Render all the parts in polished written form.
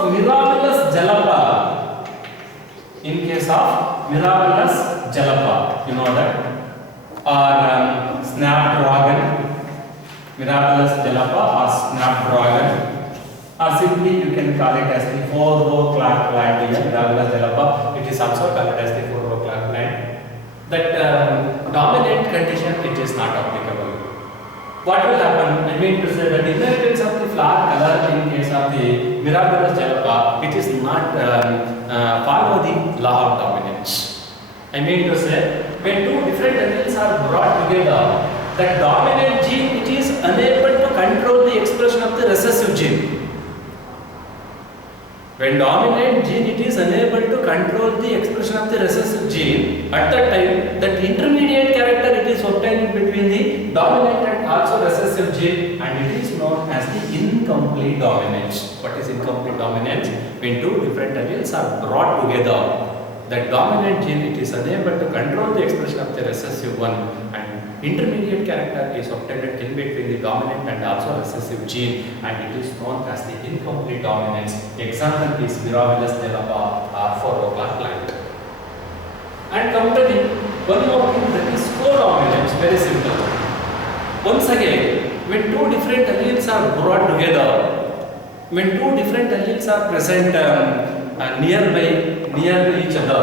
of Mirabilis jalapa, you know that, or snapdragon, Mirabilis jalapa or snapdragon, or simply you can call it as the 4-row clock plant here, Mirabilis jalapa. It is also called as the 4-row clock plant. That dominant condition, it is not applicable. What will happen? I mean to say that inheritance of the flower color in case of the Mirabilis jalapa, it is not follow the law of dominance. I mean to say, when two different alleles are brought together, the dominant gene, it is unable to control the expression of the recessive gene. When dominant gene, it is unable to control the expression of the recessive gene, at that time, that intermediate character, it is obtained between the dominant and also recessive gene, and it is known as the incomplete dominance. What is incomplete dominance? When two different alleles are brought together, the dominant gene, it is unable to control the expression of the recessive one, and intermediate character is obtained in between the dominant and also recessive gene, and it is known as the incomplete dominance. Example is Mirabilis jalapa or 4-row clock plant. And come to the one more thing, that is codominance. Very simple. Once again, when two different alleles are brought together, when two different alleles are present near each other,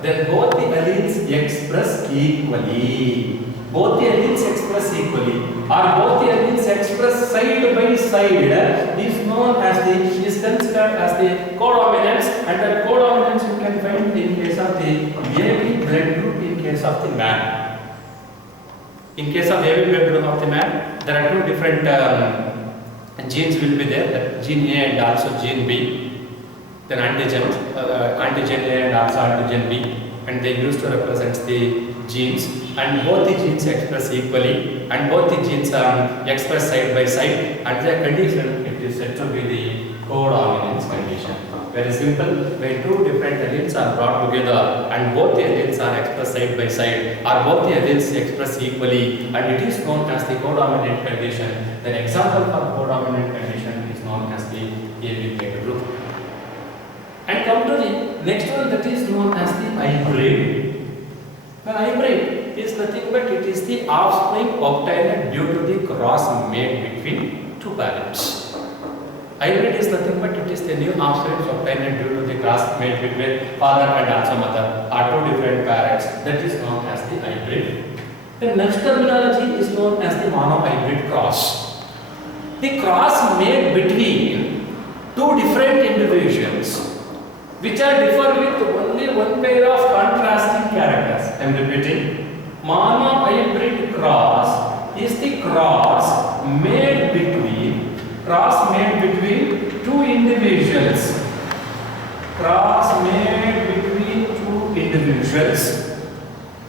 then both the alleles express equally. Both the alleles express equally, or both the alleles express side by side, is known as the, is considered as the codominance, and that codominance you can find in case of the AB blood group, in case of the man. In case of AB blood group of the man, there are two different genes will be there, gene A and also gene B, then antigens, antigen A and also antigen B, and they used to represent the genes, and both the genes express equally, and both the genes are expressed side by side, and their condition, it is said to be the codominance condition. Very simple. When two different alleles are brought together and both the alleles are expressed side by side, or both the alleles express equally, and it is known as the codominant condition. Then example for codominant condition is known as the AB plate group. And come to the next one, that is known as the hybrid. Well, hybrid is nothing but it is the offspring obtained due to the cross made between two parents. Hybrid is nothing but it is the new offspring obtained due to the cross made between father and also mother, or two different parents. That is known as the hybrid. The next terminology is known as the monohybrid cross. The cross made between two different individuals which are differ with only one pair of contrasting characters. I am repeating. Monohybrid cross is the cross made between two individuals. Cross made between two individuals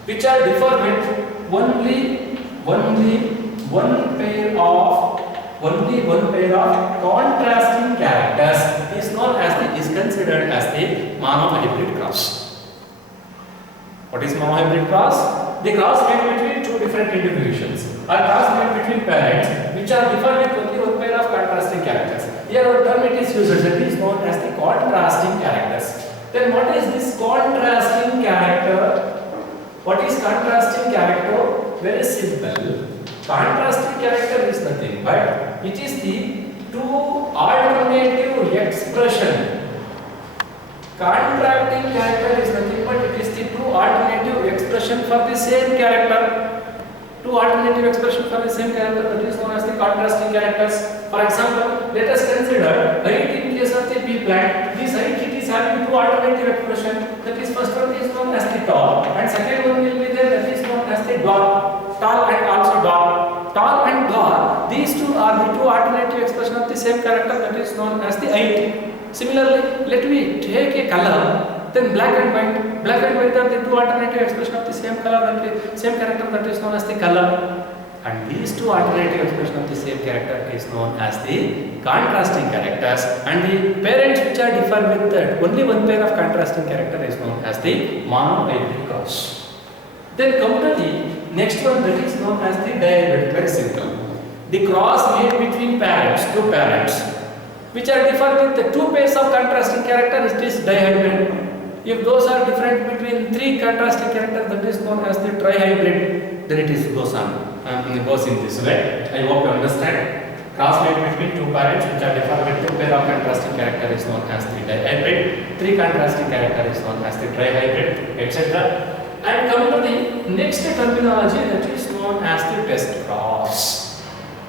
which are differ with only one pair of contrasting characters is known as is considered as the monohybrid cross. What is monohybrid cross? The cross made between two different individuals, or cross made between parents which are different with only one pair of contrasting characters. Here our term it is used, that is known as the contrasting characters. Then what is this contrasting character? What is contrasting character? Very simple. Contrasting character is nothing but it is the two alternative expression. Contrasting character is nothing but it is the two alternative expression for the same character. Two alternative expression for the same character, that is known as the contrasting characters. For example, let us consider height in case of the pea plant. This height it is having two alternative expression. That is, first one is known as the tall, and second one will be there, that is known as the dwarf. Tall and also dwarf. Tall and dwarf, these two are the two alternative expression of the same character, that is known as the height. Similarly, let me take a color, then black and white. Black and white are the two alternative expression of the same color, same character, that is known as the color. And these two alternative expression of the same character is known as the contrasting characters. And the parents which are different with only one pair of contrasting character is known as the monohybrid cross. Then come to the next one, that is known as the dihybrid. Very simple. The cross made between parents, two parents, which are different with the 2 pairs of contrasting characters, it is dihybrid. If those are different between 3 contrasting characters, that is known as the trihybrid. Then it is goes in this way. I hope you understand. Cross made between 2 parents which are different with 2 pair of contrasting character is known as the dihybrid. 3 contrasting character is known as the trihybrid, etc. And come to the next terminology, that is known as the test cross.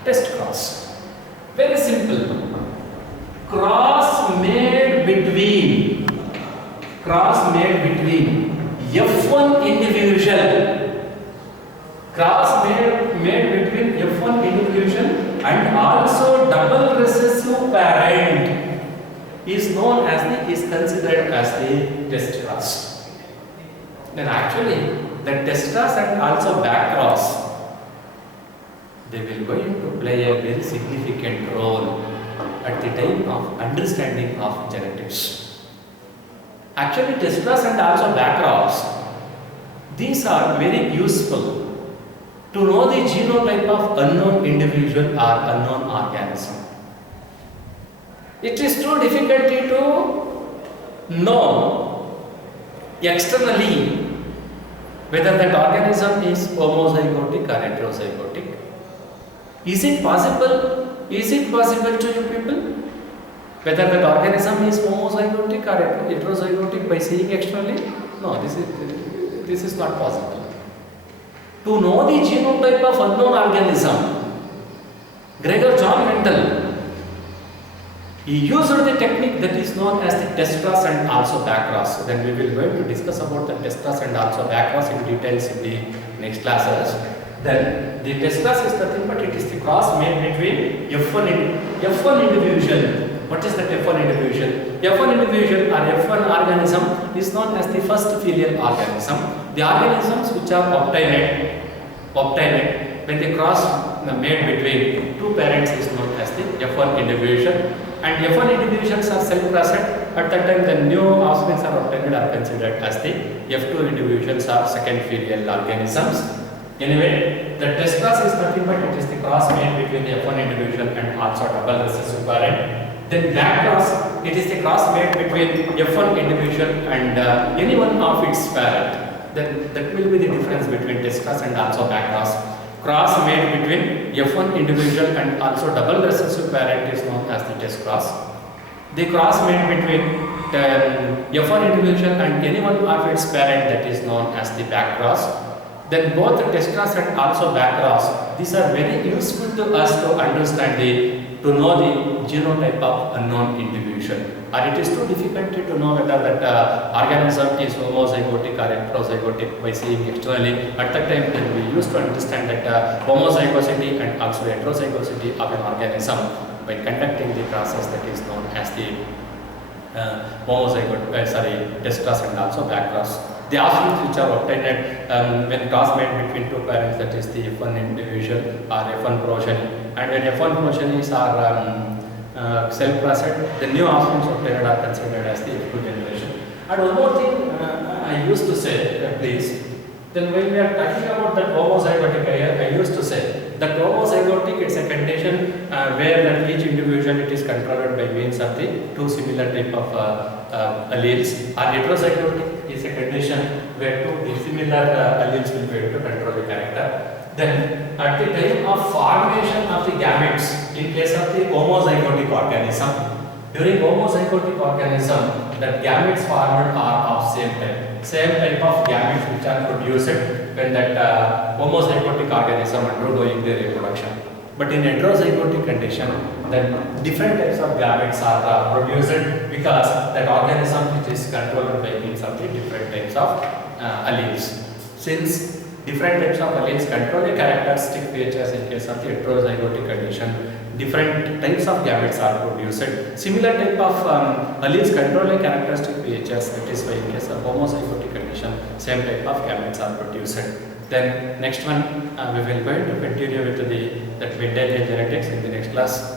Test cross. Very simple. Cross made between F1 individual. Cross made between F1 individual and also double recessive parent is considered as the test cross. Then actually the test cross and also back cross, they will going to play a very significant role at the time of understanding of genetics. Actually test cross and also back cross, these are very useful to know the genotype of unknown individual or unknown organism. It is too difficult to know externally whether that organism is homozygotic or heterozygotic. Is it possible to you people whether that organism is homozygotic or heterozygotic by seeing externally? No, this is not possible. To know the genotype of unknown organism, Gregor John Mendel, he used the technique that is known as the test cross and also back cross. Then we will going to discuss about the test cross and also back cross in details in the next classes. Then the test cross is nothing but it is the cross made between F1 individual. What is that F1 individual? F1 individual or F1 organism is known as the first filial organism. The organisms which are obtained when the cross made between 2 parents is known as the F1 individual. And F1 individuals are self-crossed. At that time, the new offsprings are obtained are considered as the F2 individuals or second filial organisms. Anyway, the test cross is nothing but it is the cross made between the F1 individual and also double recessive parent. Then back cross, it is the cross made between F1 individual and any one of its parent. Then that will be the difference between test cross and also back cross. Cross made between F1 individual and also double recessive parent is known as the test cross. The cross made between F1 individual and any one of its parent, that is known as the back cross. Then both the test cross and also back cross, these are very useful to us to understand to know the genotype of unknown individual. Or it is too difficult to know whether that organism is homozygotic or heterozygotic by seeing externally. At that time, then we used to understand that homozygosity and also heterozygosity of an organism by conducting the process that is known as the test cross and also back cross. The offsprings which are obtained when cross made between 2 parents, that is the F1 individual or F1 progeny, and when F1 progenies are self-crossed, the new offsprings obtained are considered as the F2 generation. And one more thing I used to say, please, then when we are talking about that homozygotic, I used to say that homozygotic is a condition where that each individual it is controlled by means of the 2 similar type of alleles. Or heterozygotic is a condition where 2 dissimilar alleles will be able to control the character. Then at the time of formation of the gametes in case of the homozygotic organism, during homozygotic organism, the gametes formed are of same type of gametes which are produced when that homozygotic organism undergoing their reproduction. But in heterozygotic condition, then different types of gametes are produced because that organism which is controlled by means of the different types of alleles. Since different types of alleles control the characteristic features in case of the heterozygotic condition, different types of gametes are produced. Similar type of alleles control the characteristic features, that is why in case of homozygotic condition, same type of gametes are produced. Then next one, we will going to continue with that Mendelian genetics in the next class.